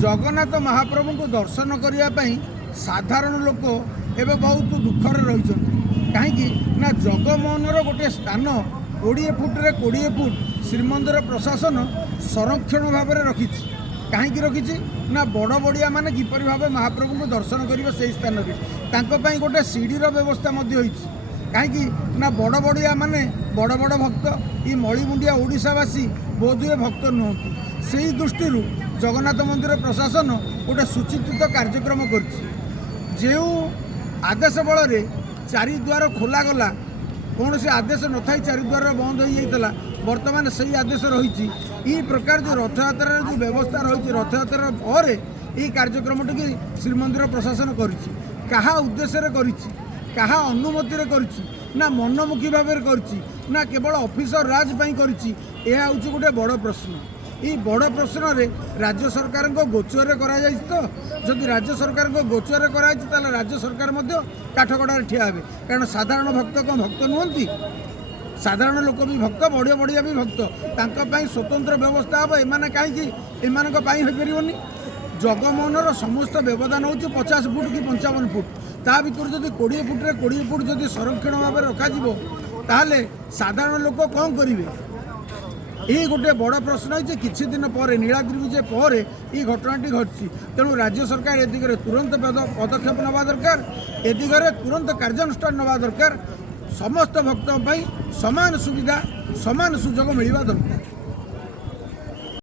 जगन्नाथ महाप्रभु को दर्शन करने साधारण लोक एवं बहुत दुखर रही कहीं जगमोहन गोटे स्थान 20 फुट्रे 20 फुट श्रीमंदिर प्रशासन संरक्षण भाव में रखी कहीं रखी ना बड़ बड़िया माने किपर भाव महाप्रभु को दर्शन करेंगे से स्थान में गोटे सीढ़ीर व्यवस्था कहीं ना बड़ बड़िया माने बड़ बड़ भक्त ये मणिमुंडिया ओडिशावासी बोधुए भक्त नुहति से दृष्टि जगन्नाथ मंदिर प्रशासन गोटे सुचित कार्यक्रम कर आदेश बल चारिद्वार खोलागला कौन से आदेश न था चारिद्वार बंद हो जाता बर्तमान से आदेश रही प्रकार जो रथयात्रा जो व्यवस्था रही रथयात्रा पर यही कार्यक्रम टी श्रीमंदिर प्रशासन कहा उद्देश्य कर अनुमति ना मनमुखी भाव ना केवल ऑफिसर राज यह हूँ गोटे बड़ प्रश्न ये बड़ प्रश्न रे राज्य सरकार को गोचर तो जदि राज्य सरकार को गोचर कर राज्य सरकार काठगड़ार ठिया हे कारण साधारण भक्त कौन भक्त नुहति साधारण लोक भी भक्त बढ़िया बढ़िया भी भक्त स्वतंत्र व्यवस्था हम एम कहीं एमानी जगमोहन समस्त व्यवधान हो 50 फुट कि 55 फुट ता भर जब 20 फुट्रे 20 फुट जब संरक्षण भाव रखा साधारण लोक कौन करेंगे ये गोटे बड़ प्रश्न है किसी दिन पर नीलाद्रि विजय पर यह घटनाटी घटी तेणु राज्य सरकार ए दिगरे तुरंत पदक्षेप नवा दरकार ए दिगरे तुरंत कार्यानुष्ठान नवा दरकार समस्त भक्तों समान सुविधा समान सुजोग मिलवा दरकार।